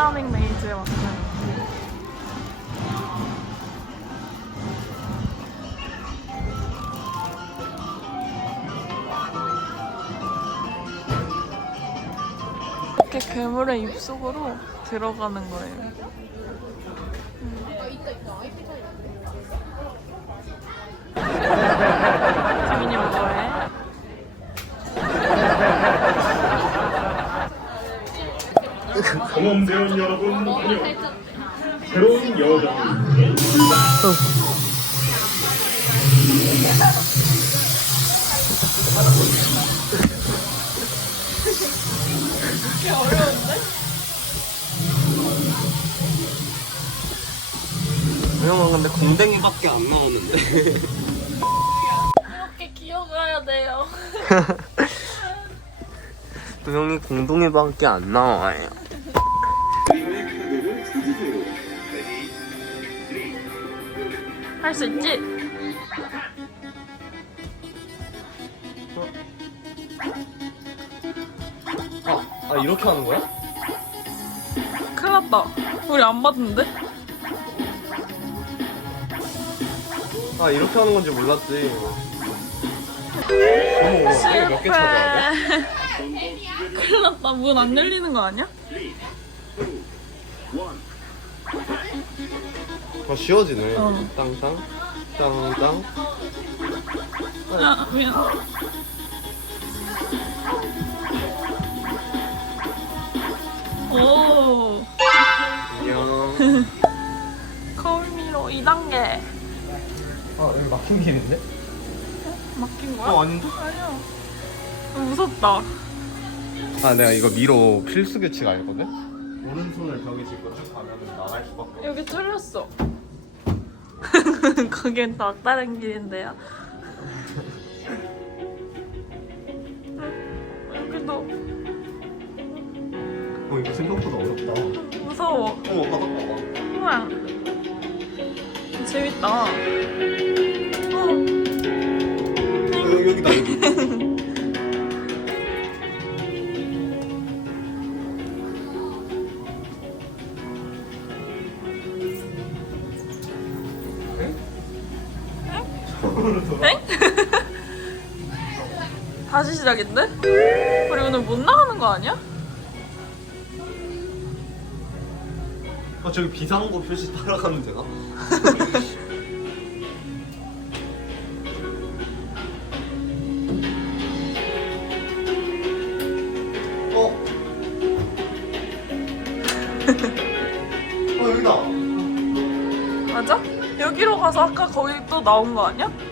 플라밍 메이즈에 왔어요. 이렇게 괴물의 입속으로 들어가는 거예요. 지민이 뭐해? 공원대원 여러분 안녕. 새로운 여정을 출발 형은 근데 공댕이밖에 안 나오는데. 이렇게 기어가야 돼요. 형이 공동이밖에 안 나와요 할 수 있지? 아, 아 이렇게 하는 거야? 큰일 났다. 우리 안 받는데? 아 이렇게 하는 건지 몰랐지 어머 어머 몇개 찾아야 돼? 큰일 났다. 문 안 열리는 거 아니야? 더 쉬워지네 어. 땅땅 땅땅 아, 미안. 오, 안녕 거울미로 2단계. 아 여기 막힌 길인데? 맡긴 거야? 어 아닌데? 아니야. 무섭다. 아 내가 이거 미로 필수 규칙 알거든? 오른손을 벽에 짚고 쭉 가면 나갈 수밖에 없어 여기 뚫렸어. 거긴 더 다른 길인데요. 여기도 어 이거 생각보다 어렵다 무서워. 어머 바닥 봐봐 우와. 재밌다. 시 시작인데? 우리 오늘 못 나가는 거 아니야? 아 저기 비상구 표시 따라가면 되나? 어? 어 여기다 맞아? 여기로 가서 아까 거기 또 나온 거 아니야?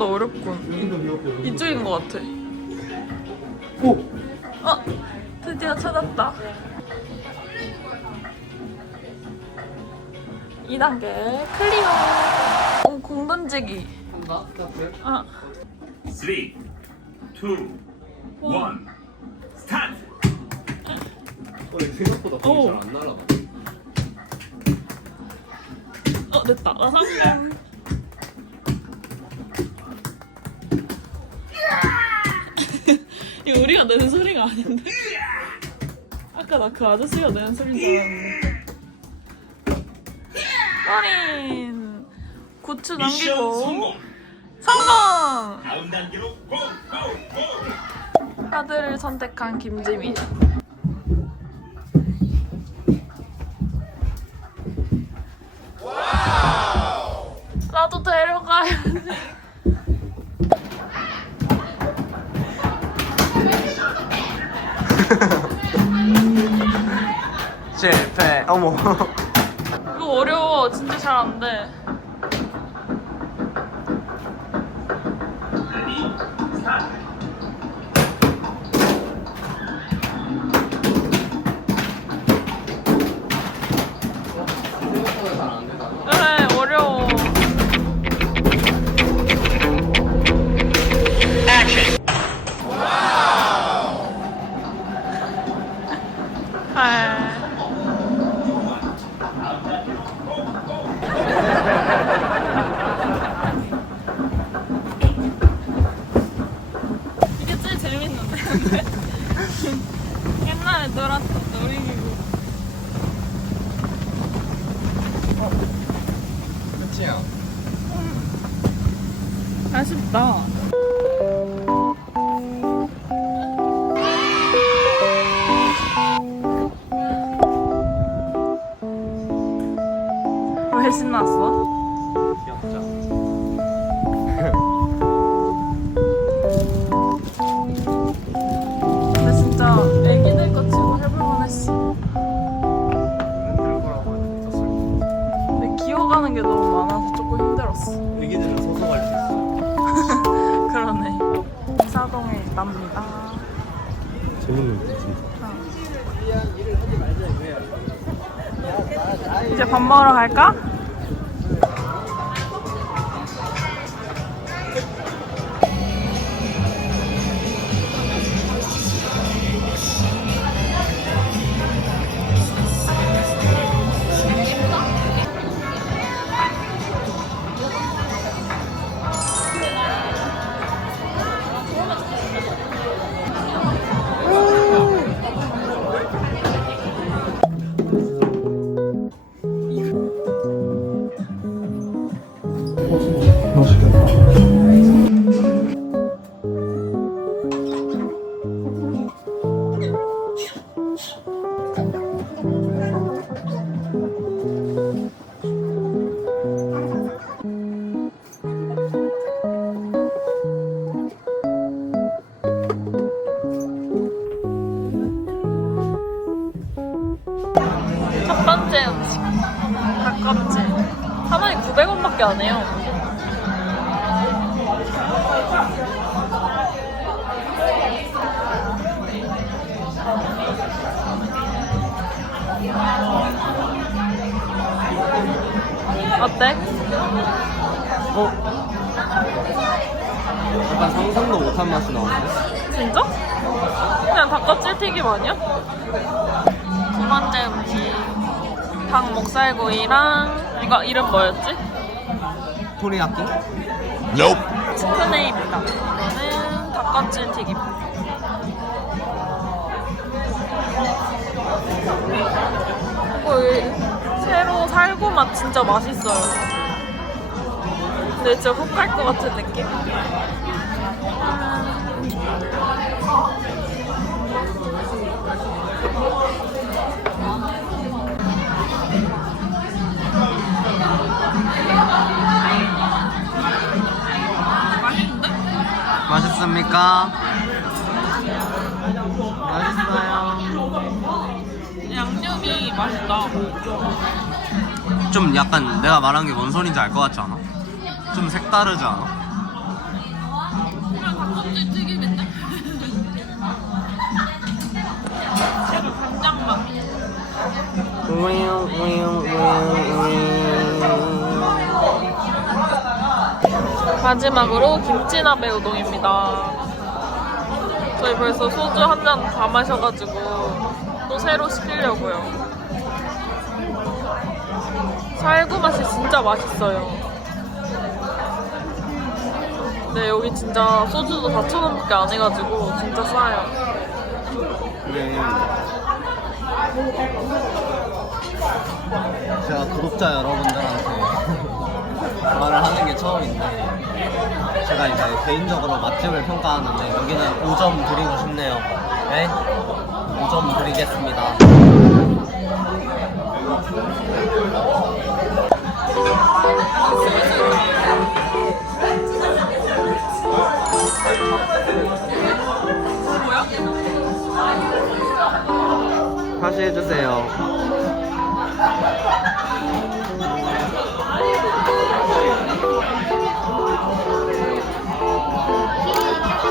생각보다 어렵군. 이쪽인 거 같아. 오! 어, 드디어 찾았다. 2단계 클리어. 어, 공 던지기. 한다? 아, 3 2 1 스타트 어 이거 생각보다 오. 공이 잘안 날아가 어, 됐다. 이거 우리가 내는 소리가 아닌데? 아까 나 그 아저씨가 내는 소리인 줄 알았는데. 어린 고추 미션 남기고 성공 성공! 다음 단계로 고 고 고 카드를 선택한 김지민. 나도 데려가야 돼. 실패 어머 이거 어려워. 진짜 잘 안 돼. 아쉽다. 왜 신났어? 귀엽죠? 근데 진짜 애기들 거 치고 해볼 만 했어. 힘들 거라고 했었을 근데 기어가는 게 너무 거 진짜. 이제 밥 먹으러 갈까? 밖에 안 해요. 어때? 어? 약간 상상도 못한 맛이 나오는데? 진짜? 그냥 닭껍질 튀김 아니야? 두 번째 음식 닭 목살구이랑 이거 이름 뭐였지? 토리야끼? 치프네입니다. 이거는 닭껍질 튀김. 이거 이 새로 살구 맛 진짜 맛있어요. 근데 진짜 훅 갈 것 같은 느낌? 맛 맛있습니까? 맛있어요. 양념이 맛있다 좀 약간 내가 말한 게 뭔 소린지 알 것 같지 않아? 좀 색다르지 않아? 그냥 닭껍질 튀김인데? 약간 간장 맛. 마지막으로 김치나베 우동입니다. 저희 벌써 소주 한 잔 다 마셔가지고 또 새로 시키려고요. 살구 맛이 진짜 맛있어요. 근데 여기 진짜 소주도 4,000원밖에 안 해가지고 진짜 싸요. 이게 제가 구독자 여러분들한테 말을 하는 게 처음인데 제가 이제 개인적으로 맛집을 평가하는데 여기는 5점 드리고 싶네요. 네? 5점 드리겠습니다. 다시 해주세요.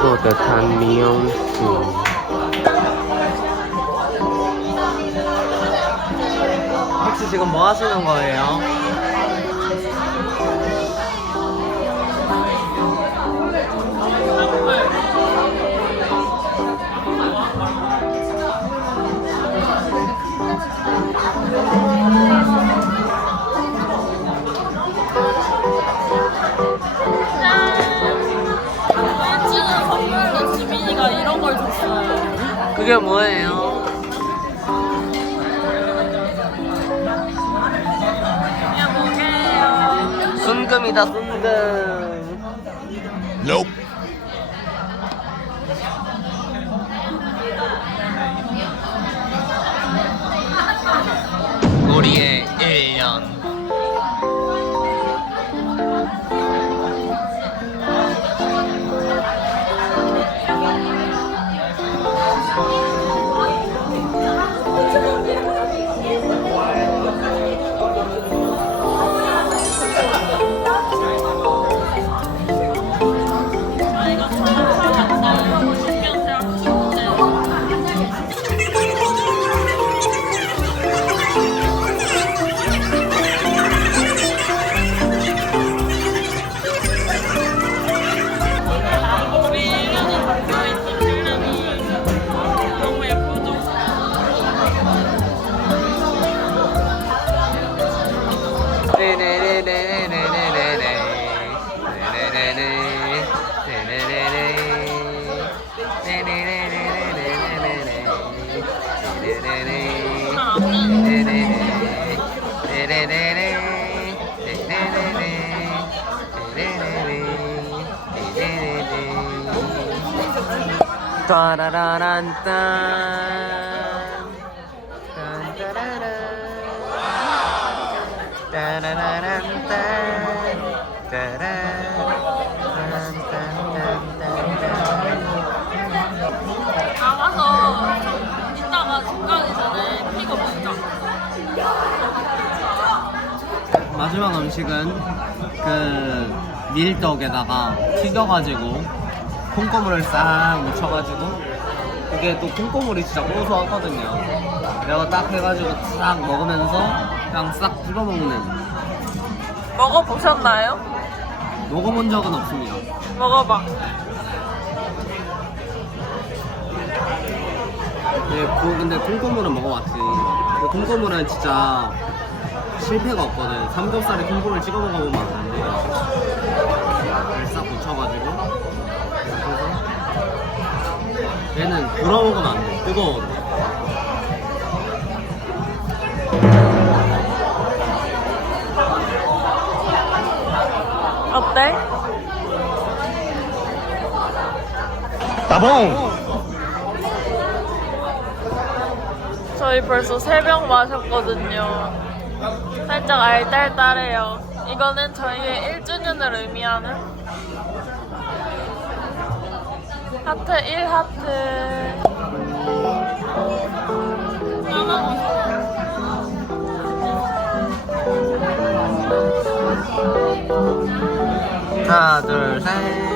뿌듯한 미용수. 혹시 지금 뭐 하시는 거예요? 그게 뭐예요? 순금이다 순금. 우 따라라란 딴 딴따라란 따라라란 딴 따란 마지막 음식은 그 밀떡에다가 튀겨가지고 콩고물을 싹 묻혀가지고 그게 또 콩고물이 진짜 고소하거든요. 내가 딱 해가지고 싹 먹으면서 그냥 싹 찍어먹는 먹어보셨나요? 먹어본 적은 없습니다. 먹어봐. 네, 그- 근데 콩고물은 먹어봤지. 근데 콩고물은 진짜 실패가 없거든. 삼겹살에 콩고물 찍어 먹어보면 안 돼. 싹 묻혀가지고. 그래서 얘는 불어 먹으면 안 돼. 뜨거워. 어때? 따봉! 저희 벌써 세병 마셨거든요. 살짝 알딸딸해요. 이거는 저희의 1주년을 의미하는 하트 1 하트. 하나, 둘, 셋.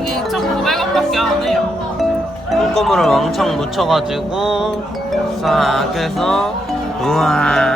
이게 2,900원밖에 안 해요. 콩고물을 왕창 묻혀가지고 싹 해서 우와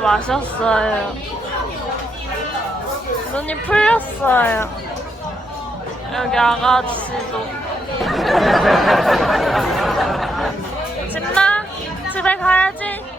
마셨어요. 눈이 풀렸어요. 여기 아가씨도. 집나? 집에 가야지.